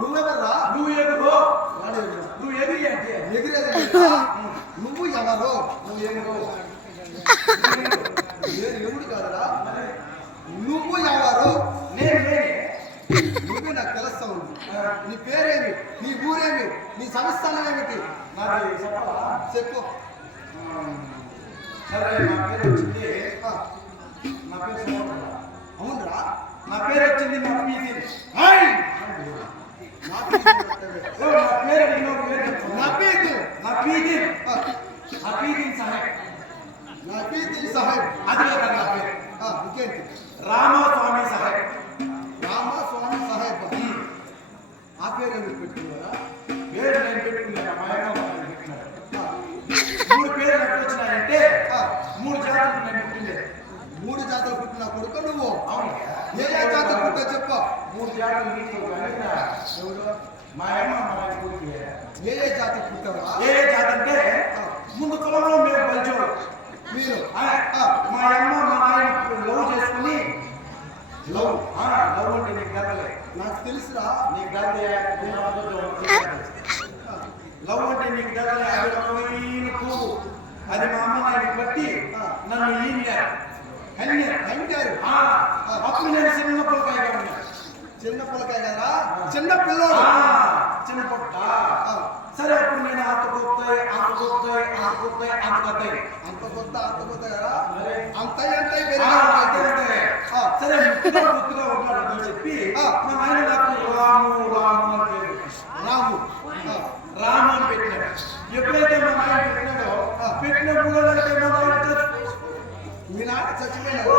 నువ్వెవర్రా? నువ్వు ఎగురు. నువ్వు ఎగిరి అంటే ఎగిరేది నువ్వు ఎవరు? నువ్వు ఎగురు నేను ఎగుడు కాదురా. నువ్వు ఎవరు? నువ్వే నాకు తెలుస్తావు. నీ పేరేమి, నీ ఊరేమి, నీ సంస్థానం ఏమిటి? నాది చెప్పాలా? చెప్పు. సరే, నా పేరు వచ్చింది. నా పేరు సమోహన్. అవునరా? నా పేరు వచ్చింది నపీదీన్. నపీదీన్ సాహెబ్. అది నా పేరు. ఇంకేంటి? రామస్వామి సాహెబ్. రామస్వామి సాహెబ్. ఆ పేరు ఎందుకు పెట్టుకున్నారా? పేరు నేను పెట్టుకున్నాను. మా అమ్మ పెట్టుకున్నాను. 3 పేర్లు ఎక్కడ వచ్చినాయంటే 3 జాతులు నేను పుట్టిండే. 3 జాతులు పుట్టిన కొడుకు నువ్వు. అవును. ఏ జాతులు పుట్టా చెప్పు. 3 జాతులు నీకు ఎవరు? మా అమ్మ మా నాయన కొడుకు. ఏ జాతి పుట్టావా? ఏ జాతి అంటే ముందు కులంలో మేము బలిజోడు. మీరు మా అమ్మ మా నాయన లవ్ చేసుకుని లవ్ అంటే నీకు గదలే. నాకు తెలుసురా. నీకు గదే లవ్ అంటే నీకు గదలే. అది రకమైన పువ్వు. అది మా అమ్మ నాయనకి బట్టి నన్ను ఈయన అప్పుడు నేను చిన్న పొలకాయగా ఉన్నా. చిన్న పొలకాయ కదా? చిన్న పిల్లోడు. చిన్న పొట్ట. సరే, అప్పుడు నేను అంత కొత్త కదా? సరే, గుర్తుగా ఉంటాడని చెప్పి మా నాయన నాకు రాము అని పెట్టినాడు. ఎప్పుడైతే మా నాయన పెట్టినాడో పెట్టినప్పుడు మీ నాన్న చచ్చిపోయినాడు.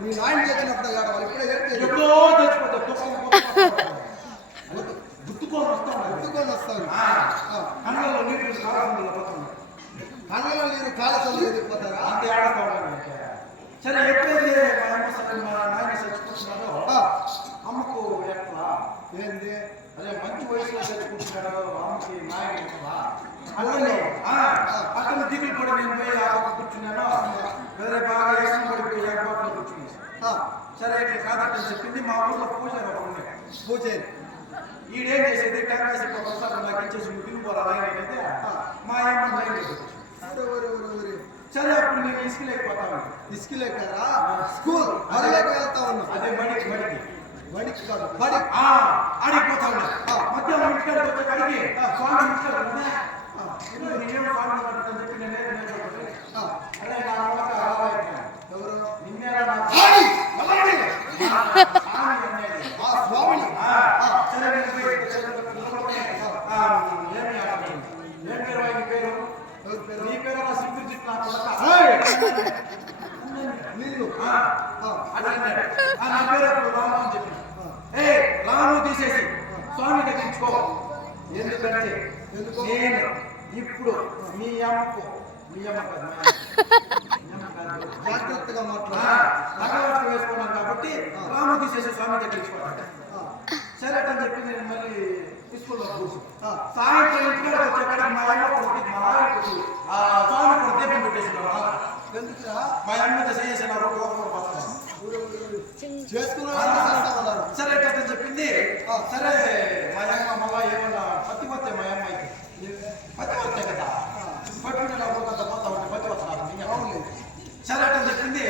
మీ నాయన చచ్చినప్పుడు ఏడవాలి. ఇప్పుడే ఎప్పుడో చచ్చిపోతాడు. గుర్తుకొని వస్తాను. కళ్ళలో నీరు కాలసంలో ఎదిగిపోతారా? అంత ఏడతాడు. సరే, ఎప్పుడైతే మా నాయన చచ్చిపోతున్నాడో అమ్మకు ఎట్లా ఏంది? అదే మంచి వయసులో చచ్చిపోతున్నాడు. అమ్మకి నాయన అక్కడ దిగులు కూడా నేను పోయి కూర్చున్నాను. వేరే బాగా వేసిన పడిపోయి ఏర్పాట్లో కూర్చున్నాను. సరే, ఇట్లా కాదని చెప్పింది. మా ఊళ్ళో పూజారి ఒకడు ఉండే. ఈడేం చేసేది టెంకాసి ఒకసారి నాకు ఇచ్చేసి దిగులు పోరాలి అయితే మా అమ్మ లైన్. సరే, అప్పుడు నేను ఇసుకలేకపోతాను. ఇసుకలేకరా? స్కూల్ అడిగేకి వెళ్తా ఉన్నా. అదే బడికి కాదు ఆడిపోతా ఉన్నా. మధ్యాహ్నం ఇంటికాడికి వచ్చే కాడికి స్వామి ఇంటికాడ నేనేం స్వామి అని చెప్పి నేను అదే నా మొదట ఎవరు నిన్నేరా నా స్వామిని. సరే, ఏమి పేరు? నీ పేరు సింధు జిట్. నా కొడక నీళ్ళు అట్లా నా పేరు రాము అని చెప్పిన. రాము తీసేసి స్వామి దక్కించుకో. ఎందుకంటే నేను ఇప్పుడు మీ అమ్మకు జాగ్రత్తగా మాట్లాడు వేసుకున్నాను కాబట్టి రాము తీసేసి స్వామి దక్కించుకోవాలి. సరే అని చెప్పి నేను మళ్ళీ స్కూల్లో కూర్చు. సాయంత్రం ఇంటికాడ వచ్చేకాడికి మా అమ్మ స్వామి కూడా దీపం పెట్టేసినాడు. మా అమ్మ చేసిన సరే ఎట్లా చెప్పింది. సరే, మా అమ్మ మళ్ళా ఏమన్నా పతివత్తే మా అమ్మ అయితే పతివత్తే కదా పట్టుకుని పోతా ఉంటే పతివత్త. సరే అట్లా చెప్పింది.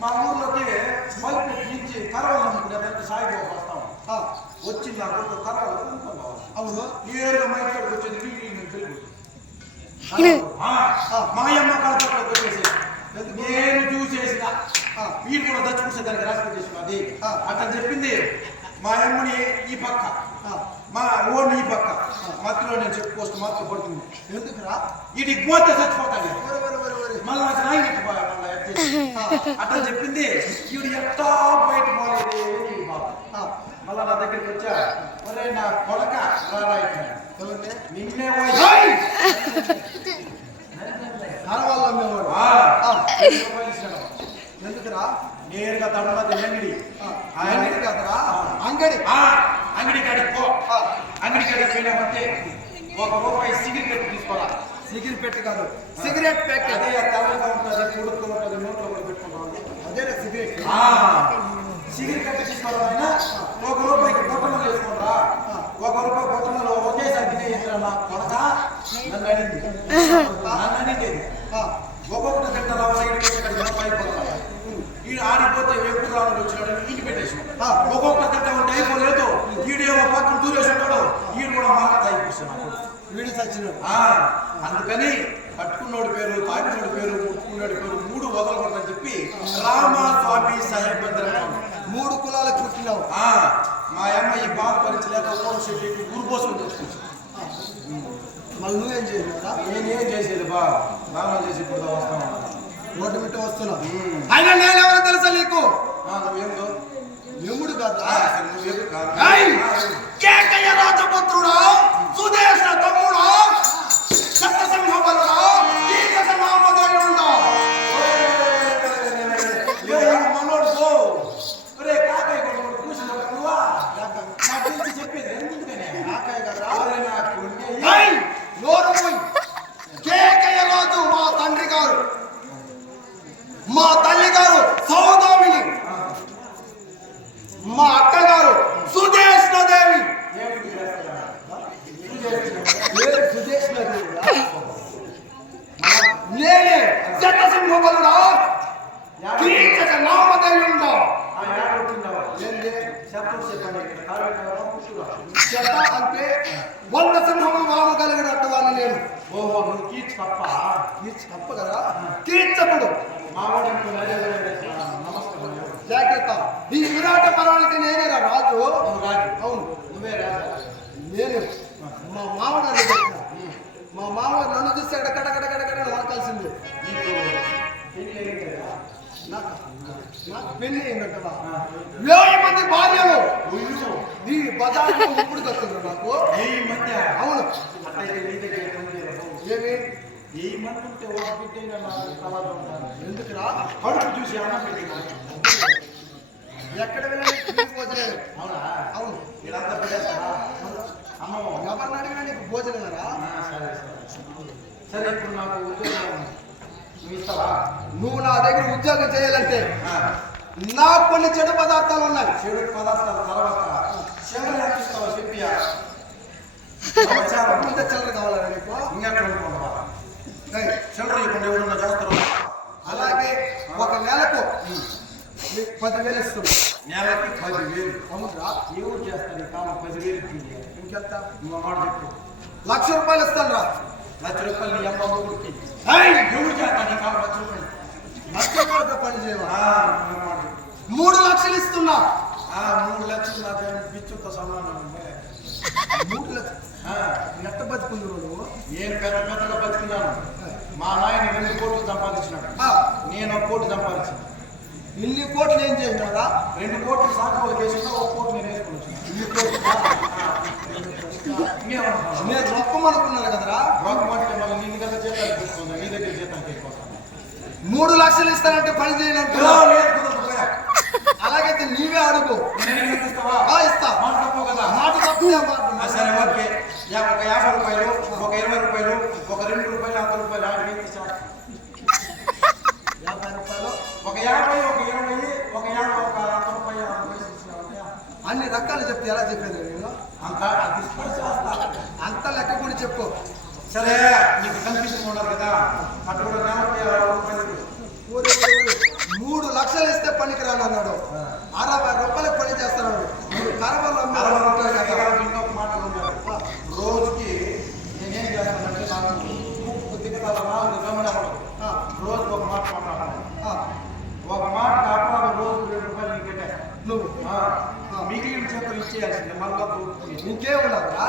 మా ఊర్లోకి బల్బు నుంచి కరవలు నమ్ముకునేదానికి సాయిబాబు వస్తాం. వచ్చింది నా కొడుకు కరవలు అనుకున్నావు. అవును, నేరుగా మా ఇంటికి వచ్చేది మా అమ్మ కడపలోకి వచ్చేసి నేను చూసేసిన వీడు కూడా దచ్చుకునేదానికి రాసి చేసుకున్నది. అట్లా చెప్పింది. మా అమ్మని ఈ పక్క, మా ఓన్ ఈ పక్క మధ్యలో నేను చెప్పుకోవచ్చు. మాత్రం పడుతుంది. ఎందుకురా? వీడికి పోతే చచ్చిపోతాడు. మళ్ళీ నాకు నాయనకి అట్లా చెప్పింది. వీడు ఎట్టా బయట పోలేదు. మళ్ళా నా దగ్గరికి వచ్చా. ఒరే నా కొడక నిన్నే ఎందుకురా? నేరుగా తమిళనాడు అంగడి కదరా? అంగడి కాడికి పో. అంగడి కాడికి పోయినామంటే ₹1 సిగరెట్ తీసుకోరా. సిగరెట్ కాదు, సిగరెట్ ప్యాకెట్. అదే తెల్లగా ఉంటుంది, కొడుకు ఉంటుంది, నోట్లో కూడా పెట్టుకుంటాం. అదే సిగరెట్ సిగరెట్ కట్టి తీసుకోవాలన్నా ₹1 బొట్టలు వేసుకోరా ₹1 బొట్టలలో ఒకేసారి తినేయండి నా కొడక నన్ను అడిగింది ఒక్కొక్కటి తింటారా ఈ ఆడిపోతే ఎప్పుడు రావడం వచ్చినాడు ఇంటికి పెట్టేసి ఒక్కొక్కటి తింటా ఉంటే అయిపోలేదు ఈడేమో పక్కన దూరేసి ఉంటాడు ఈడు కూడా మాట తాగిపిస్తున్నాడు వీడు సచ్చినాడు అందుకని పట్టుకున్నోడి పేరు తాగినోడి పేరు ముట్టుకున్నోడి పేరు 3 వదలకూడదని చెప్పి రామస్వామి సాహెబ్ మందిరం 3 కులాలకు పుట్టినావు మా అమ్మ ఈ బాధ భరించలేక శెట్టికి గురుపోసం తెచ్చుకుంది మళ్ళీ నువ్వేం చేయలేదా నేనేం చేసేది బాగా చేసి ఇప్పుడు వస్తాను రోడ్డు మిట్ట వస్తున్నా అయినా నేనెవరో తెలుసా నీకు నువ్వేందో ఎముడు కాదు నువ్వేది కాదు కేకయ్య రాజపుత్రుడు సుదేశ తమ్ముడు సప్తసింహబలుడు కీకసనామధేయుడు మనోడు ఒరే కాకాయ కొడుకు కూర్చున్నావు నువ్వా నాకు తెలిసి చెప్పేది ఎందుకనే కాకాయ కదా నోరు కేకయ్య రాజు మా తండ్రి గారు మా తల్లి గారు సౌదామిని మా అక్క గారు సుదేష్ణదేవి నేనే శతసింహబలుడా కీచక నామధేయుడా శత అంటే 100 సింహములు వాము కలిగినట్టు వాళ్ళు నేను ఓహో నువ్వు కీచ్ కప్ప కదా కీచకుడు జాగ్రత్త ఈ విరాట పర్వానికి నేనే రాజు అవును నువ్వే రాజు నేను మా మామగారు మా మామగారు నన్ను చూస్తే కడకడకడకడ వరకాల్సింది నాకు పెళ్లి అయిందంటవా 1000 మంది భార్యలు ఈ బజార్లో ఇప్పుడు కట్టున్నారు నాకు అవును ఏమి ఈ మంది ఉంటే ఒక బిడ్డ ఎందుకురా కడుపు చూసి అన్నం పెట్టినా ఎక్కడ వెళ్ళాలి అవునా అవును ఇదంతా పెట్టేస్తారా అమ్మ ఎవరిని అడిగినా నీకు భోజనం కదా సరే ఇప్పుడు నాకు ఉద్యోగం నువ్వు ఇస్తావా నువ్వు నా దగ్గర ఉద్యోగం చేయాలంటే నాకు కొన్ని చెడు పదార్థాలు ఉన్నాయి చెడు పదార్థాల తర్వాత చిల్లర ఎంత ఇస్తావో చెప్పియా ముందే చిల్లర కావాలా నీకు ఇంకెక్కడ చిల్లర ఇవ్వకుండా ఎవరన్నా చేస్తారు అలాగే ఒక నెలకు 10,000 ఇస్తుంది నెలకి 10,000 అవునురా ఎవరు చేస్తారు కాలం 10,000 ఇంకెంత నువ్వు మాట చెప్పు ₹1,00,000 ఇస్తాను రా ₹1,00,000 నీ అమ్మ ఊరికి ఎవరు చేస్తా నీ కాలం ₹1,00,000 లక్ష పని చేయవా 3 లక్షలు ఇస్తున్నా 3 లక్షలు నాకు బిచ్చుతో సమానం 3 లక్షలు నెట్ట బతుకుంది నువ్వు నేను పెద్దగా బతుకున్నాను మా నాయన 2 కోట్లు సంపాదించినాడు నేను 1 కోటి సంపాదించాను ఇన్ని కోట్లు ఏం చేసినారా 2 కోట్లు సాకులు వేసినా 1 కోటి నేను వేసుకొని నేను రొక్కం అనుకున్నాను కదరా అంటే మళ్ళీ నీ దగ్గర జీతాలు తీసుకుందా నీ దగ్గర జీతాలు తీసుకుంటా 3 లక్షలు ఇస్తానంటే పని చేయనంటే అలాగైతే నీవే అడుగు ఇస్తా మాట తప్పు కదా మాట తప్పు సరే ఓకే ఒక ₹50 ఒక ₹20 ఒక ₹2 ₹100 ఆడికి ₹50 ఒక 50 ఒక 20 ఒక 50 ఒక ₹100 అన్ని రకాలు చెప్తే ఎలా చెప్పేది నేను అంత లెక్క కూడా చెప్పు సరే నీకు కన్ఫ్యూజన్ ఉండదు కదా అటు కూడా ₹3 లక్షలు ఇస్తే పనికి రానన్నాడు ₹60 పని చేస్తున్నాడు ఇంకొక మాట రోజుకి నేనేం చేస్తానంటే నాకు దిగుతాను రోజుకి ఒక మాట మాట్లాడాలి ఒక మాట కాపాడు రోజు ₹2 నీకు పెట్టా నువ్వు మిగిలిన చేతులు ఇచ్చేయాల్సిందే మళ్ళా ఇంకేమున్నారా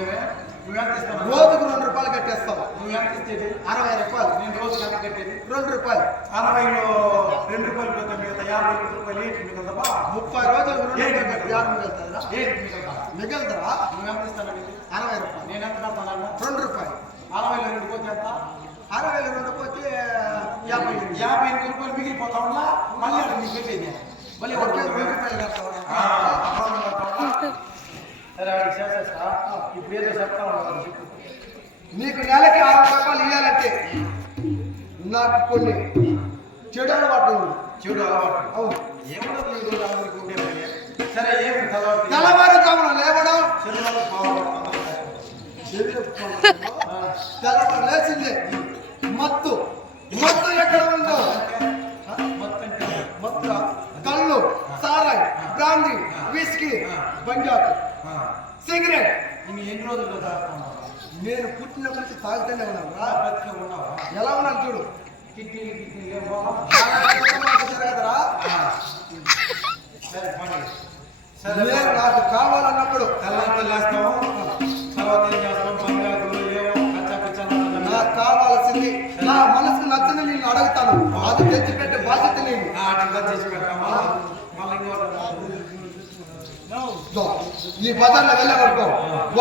ఏమే నువ్వెంత ఇస్తావు రోజుకు ₹2 కట్టేస్తావు నువ్వు ఎంత ఇచ్చేది ₹60 నేను రోజు ఎంత కట్టేది ₹2 60లో ₹2 పోతే మిగతా ₹50 ఏంటి మిగతా 30 రోజులు మిగులుతుందా ఏంటి మిగతా మిగులుతారా నువ్వెంత ఇస్తాను ₹60 నేను ఎంత కడతానన్నా ₹2 60లో 2 పోతే ఎంత 60 పోతే ₹50 మిగిలిపోతా ఉన్నా మళ్ళీ అక్కడ నీకు పెట్టేది మళ్ళీ ₹2 సరే వాడికి చేసేస్తా ఇప్పుడు ఏదో చెప్తా ఉన్నాను చెప్పు నీకు నెలకి ₹60 ఇవ్వాలంటే నాకు కొన్ని చెడు అలవాటు ఉంది. చెడు అలవాటు. అవును. ఏమన్నది ఈ రోజు అందరికీ ఉండే పని. సరే ఏమి అలవాటు? తెల్లవారుజామున లేవడం, శరీరాలు బాగుంటుంది. తెల్లవారు లేచింది మత్తు. మత్తు ఎక్కడ ఉందో మత్తు కళ్ళు, సారాయి, బ్రాందీ, విస్కీ, బంజాకు, సిగరెట్. ఇన్ని ఎన్ని రోజులు తాగుతున్నావు? నేను పుట్టినప్పటి నుంచి తాగుతూనే ఉన్నాను. బతికే ఉన్నావా? ఎలా ఉన్నాను చూడు. కిడ్నీలు ఏమో. జరగదరా. సరే పని. నేను నాకు కావాలన్నప్పుడు తెల్లంతా లేస్తాము, తర్వాత ఏం చేస్తాం? బంగారు ఏమో నాకు కావాల్సింది నా మనసుకు నచ్చిన నేను అడుగుతాను. అది తెచ్చిపెట్టే బాధ్యత నేను. అట్లా చేసి పెడతామా? మళ్ళీ ఈ బజార్లో వెళ్ళేవరకు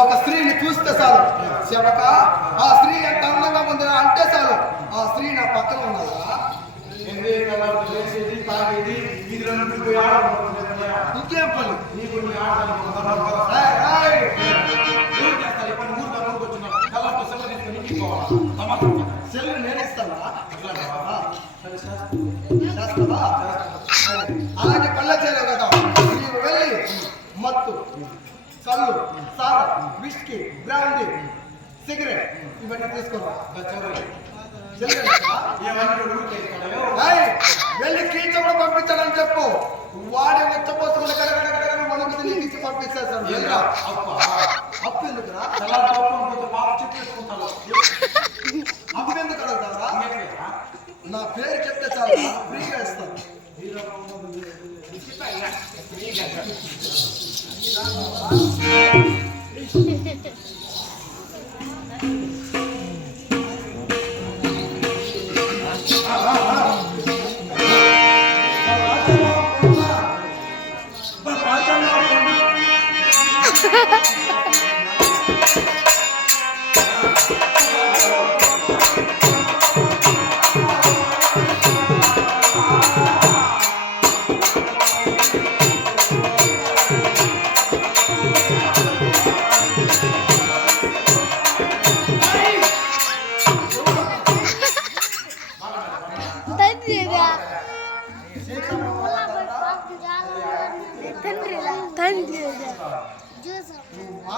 ఒక స్త్రీని చూస్తే చాలు, శవక ఆ స్త్రీ ఎంత అందంగా ఉంది అంటే చాలు, ఆ స్త్రీ నా పక్కన ఉన్నదా. చేసేది తాగేది ఇది రెండు పోయి ఆడడం ఇంకేం పని నీకు ఆడతాను సెల్లు నేనేస్తానా? అలాగే పళ్ళ చేయలేవు కదా. నీవు వెళ్ళి మత్తు, కళ్ళు, సారా, విస్కీ, బ్రాందీ, సిగరెట్ ఇవన్నీ తీసుకోరా. వెళ్ళి కీచ కూడా పంపించాలని చెప్పు. వాడే వచ్చపోసుకుని కడగడగడగడ మనకు నీకు ఇచ్చి పంపిస్తాను. అప్పు ఎందుకురా? అప్పు ఎందుకు అడుగుతారా? నా పేరు చెప్తే చాలా ఫ్రీగా ఇస్తాను.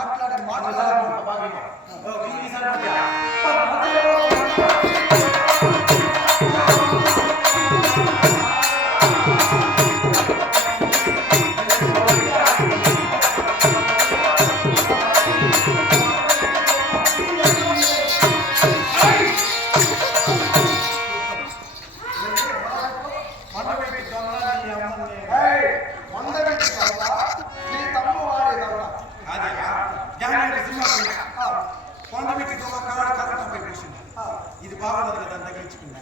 మాట్లాడే ఇది బాగుండదు కదా తగ్గించుకున్నా.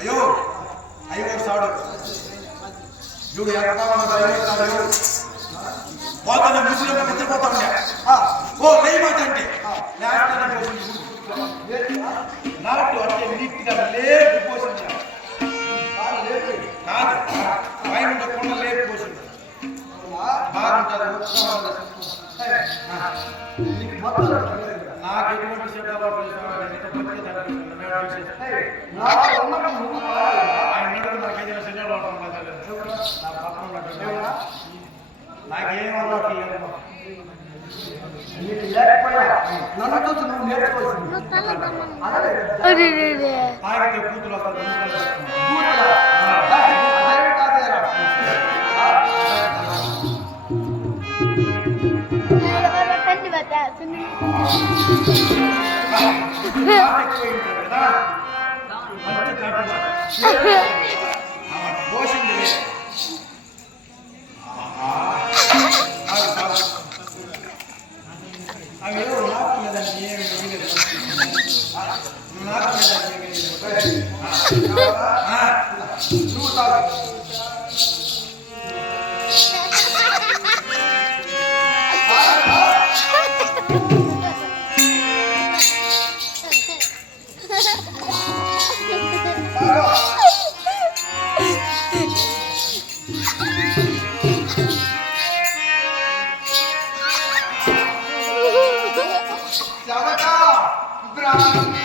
అయ్యో అయ్యో సాడు చూడు ఎంత బాగుంది. పోతాను ముసలిలో నిద్రపోతా ఉండే. ఓ లేమాట అంటే నాటు అంటే నీట్గా లేపు పోసింది కాదు, పైన కొండ లేపు పోసింది బాగుంటుంది. నాకు ఎటువంటి చెడ్డ నాకేం అలవాటు నన్ను చూసి నువ్వు నేర్చుకోవాల్సింది. తాగితే కూతురు వస్తుంది. పోసింది అవి నాకు లేదండి ఏమి నాకు నువ్వు తాగు. శవక బ్రాహ్మణి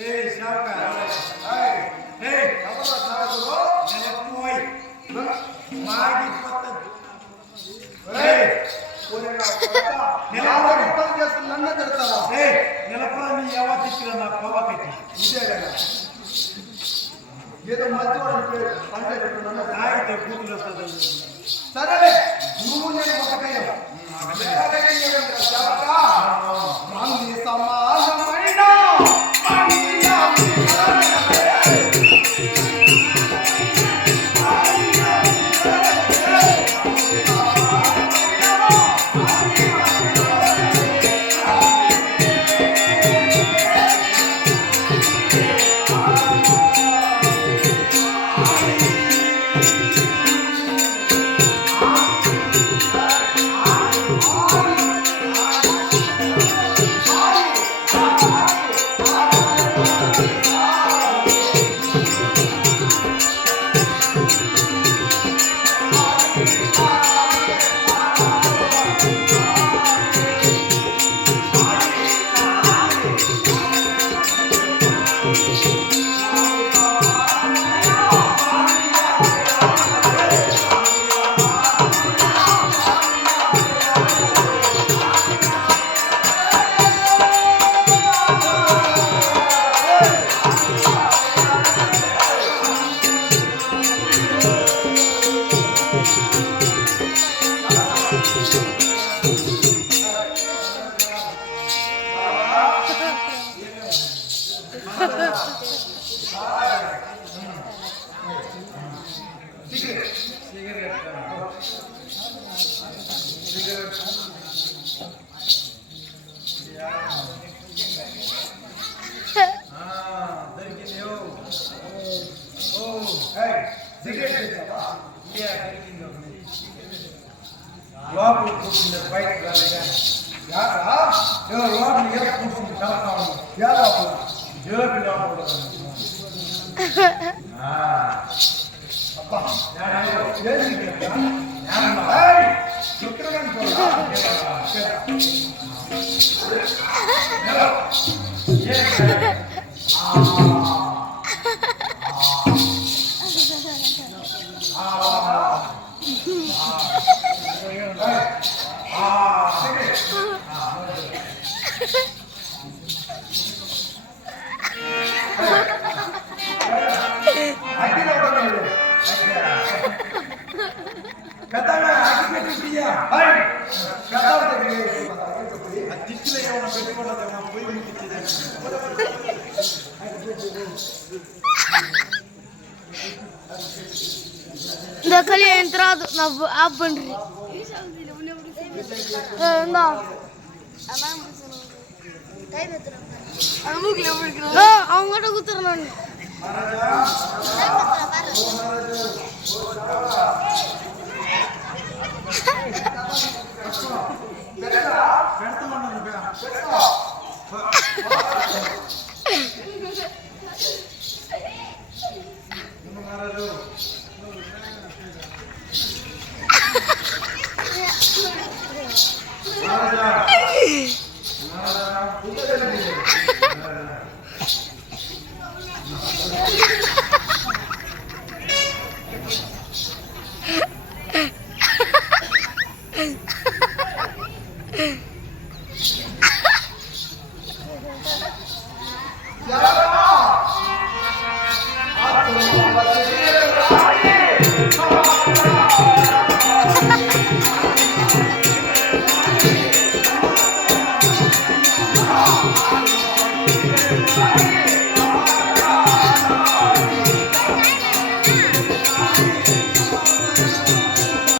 शावकार నన్ను తిడతావా ఏదో మధ్యవాడు పంటే పెట్టు నన్ను సరేలే నువ్వు నేను ఒకటయ్యా సమానమైన లోపల కూర్చుంది బయటకు రాలేగా లోపల ఎలా కూర్చుంది చదువుతాను జోబి లోపల Dakali entrado na abandri. Não. Agora eu tô não. Ya,